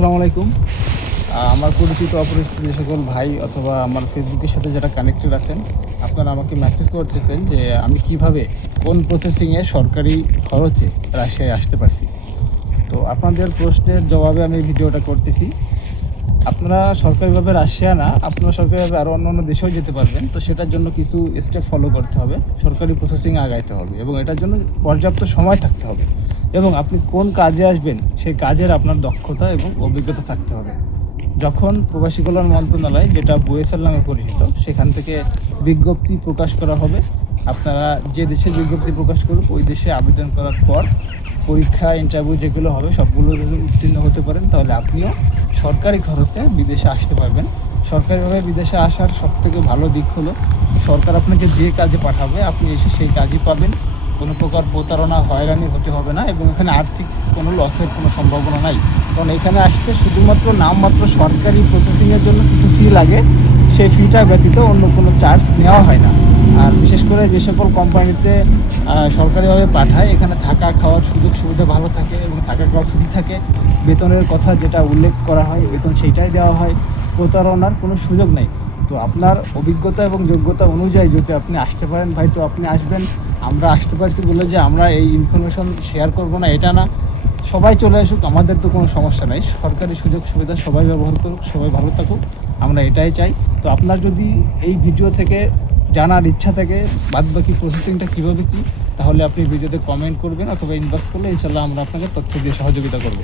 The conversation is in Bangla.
আসসালামু আলাইকুম। আমার পরিচিত অপরিচিত যে সকল ভাই অথবা আমার ফেসবুকের সাথে যারা কানেক্টেড আছেন, আপনারা আমাকে মেসেজ করতেছেন যে আমি কিভাবে কোন প্রসেসিংয়ে সরকারি খরচে রাজশাহী আসতে পারছি। তো আপনাদের প্রশ্নের জবাবে আমি এই ভিডিওটা করতেছি। আপনারা সরকারিভাবে রাশিয়া না, আপনারা সরকারিভাবে আরও অন্যান্য দেশেও যেতে পারবেন। তো সেটার জন্য কিছু স্টেপ ফলো করতে হবে, সরকারি প্রসেসিংয়ে আগাইতে হবে এবং এটার জন্য পর্যাপ্ত সময় থাকতে হবে এবং আপনি কোন কাজে আসবেন সেই কাজের আপনার দক্ষতা এবং অভিজ্ঞতা থাকতে হবে। যখন প্রবাসী কল্যাণ মন্ত্রণালয়, যেটা বুয়েসেল নামে পরিচিত, সেখান থেকে বিজ্ঞপ্তি প্রকাশ করা হবে, আপনারা যে দেশে বিজ্ঞপ্তি প্রকাশ করুক ওই দেশে আবেদন করার পর পরীক্ষা ইন্টারভিউ যেগুলো হবে সবগুলো যদি উত্তীর্ণ হতে পারেন তাহলে আপনিও সরকারি খরচে বিদেশে আসতে পারবেন। সরকারিভাবে বিদেশে আসার সবথেকে ভালো দিক হলো সরকার আপনাকে যে কাজে পাঠাবে আপনি এসে সেই কাজই পাবেন, কোনো প্রকার প্রতারণা হয়রানি হতে হবে না এবং এখানে আর্থিক কোনো লসের কোনো সম্ভাবনা নাই। কারণ এখানে আসতে শুধুমাত্র নামমাত্র সরকারি প্রসেসিংয়ের জন্য কিছু ফি লাগে, সেই ফিটা ব্যতীত অন্য কোনো চার্জ নেওয়া হয় না। আর বিশেষ করে যে সকল কোম্পানিতে সরকারিভাবে পাঠায় এখানে থাকা খাওয়ার সুযোগ সুবিধা ভালো থাকে এবং থাকা খাওয়া ফ্রি থাকে। বেতনের কথা যেটা উল্লেখ করা হয় বেতন সেইটাই দেওয়া হয়, প্রতারণার কোনো সুযোগ নেই। তো আপনার অভিজ্ঞতা এবং যোগ্যতা অনুযায়ী যদি আপনি আসতে পারেন ভাই, তো আপনি আসবেন। আমরা আসতে পারছি বলে যে আমরা এই ইনফরমেশন শেয়ার করব না এটা না, সবাই চলে আসুক, আমাদের তো কোনো সমস্যা নাই। সরকারি সুযোগ সুবিধা সবাই ব্যবহার করুক, সবাই ভালো থাকুক, আমরা এটাই চাই। তো আপনার যদি এই ভিডিও থেকে জানার ইচ্ছা থাকে বাদবাকি প্রসেসিংটা কীভাবে কী, তাহলে আপনি ভিডিওতে কমেন্ট করবেন অথবা ইনবক্স করলে ইনশাল্লাহ আমরা আপনাকে তথ্য দিয়ে সহযোগিতা করব।